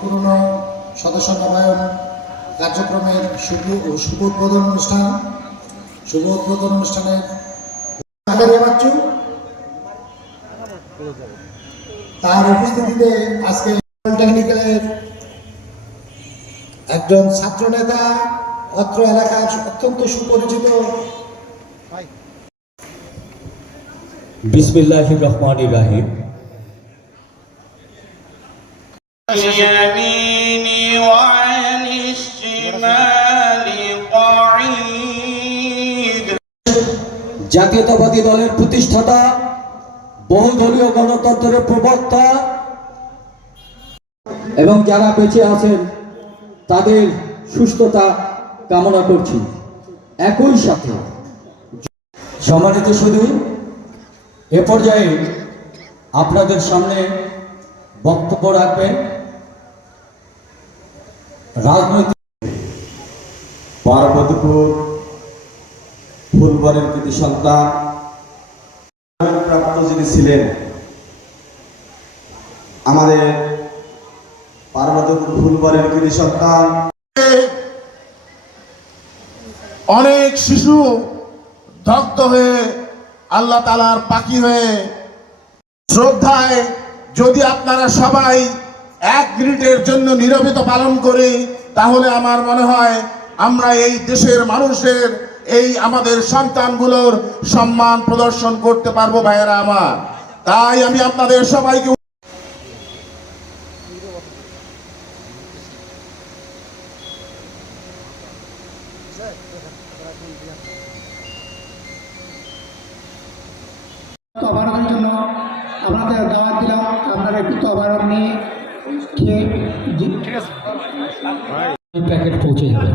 পুরনো সদস্য নবায়ন কার্যক্রমের শুভ উদ্বোধন অনুষ্ঠানের বাচ্চু তার উপস্থিতিতে আজকে পলিটেকনিক্যালের একজন ছাত্র নেতা, অত্র এলাকার অত্যন্ত সুপরিচিত। বিসমিল্লাহির রহমানির রহিম। জাতীয়তাবাদী দলের প্রতিষ্ঠাতা, বহুদলীয় গণতন্ত্রের প্রবক্তা এবং যারা বেঁচে আছেন তাদের সুস্থতা কামনা করছি। একই সাথে সম্মানিত শুধু এ পর্যায়ে আপনাদের সামনে বক্তব্য রাখবেন রাজনৈতিক পার্বতীপুর ফুলবাড়ির কৃতি সন্তান প্রাপ্ত যিনি ছিলেন আমাদের পার্বতীপুর ফুলবাড়ির কৃতি সন্তান। অনেক শিশু দগ্ধ হয়ে আল্লাহ তাআলার পাখি হয়ে শ্রদ্ধায় যদি আপনারা সবাই 1 মিনিটের জন্য নীরবতা পালন করি, তাহলে আমার মনে হয় আমরা এই দেশের মানুষের, এই আমাদের সন্তানগুলোর সম্মান প্রদর্শন করতে পারবো ভাইয়েরা আমার। তাই আমি আপনাদের সবাইকে তবারকের জন্য আপনাদের দাওয়াত দিলাম। আপনারা একটু তবারক নিয়ে খেয়ে প্যাকেট পৌঁছে যাবে।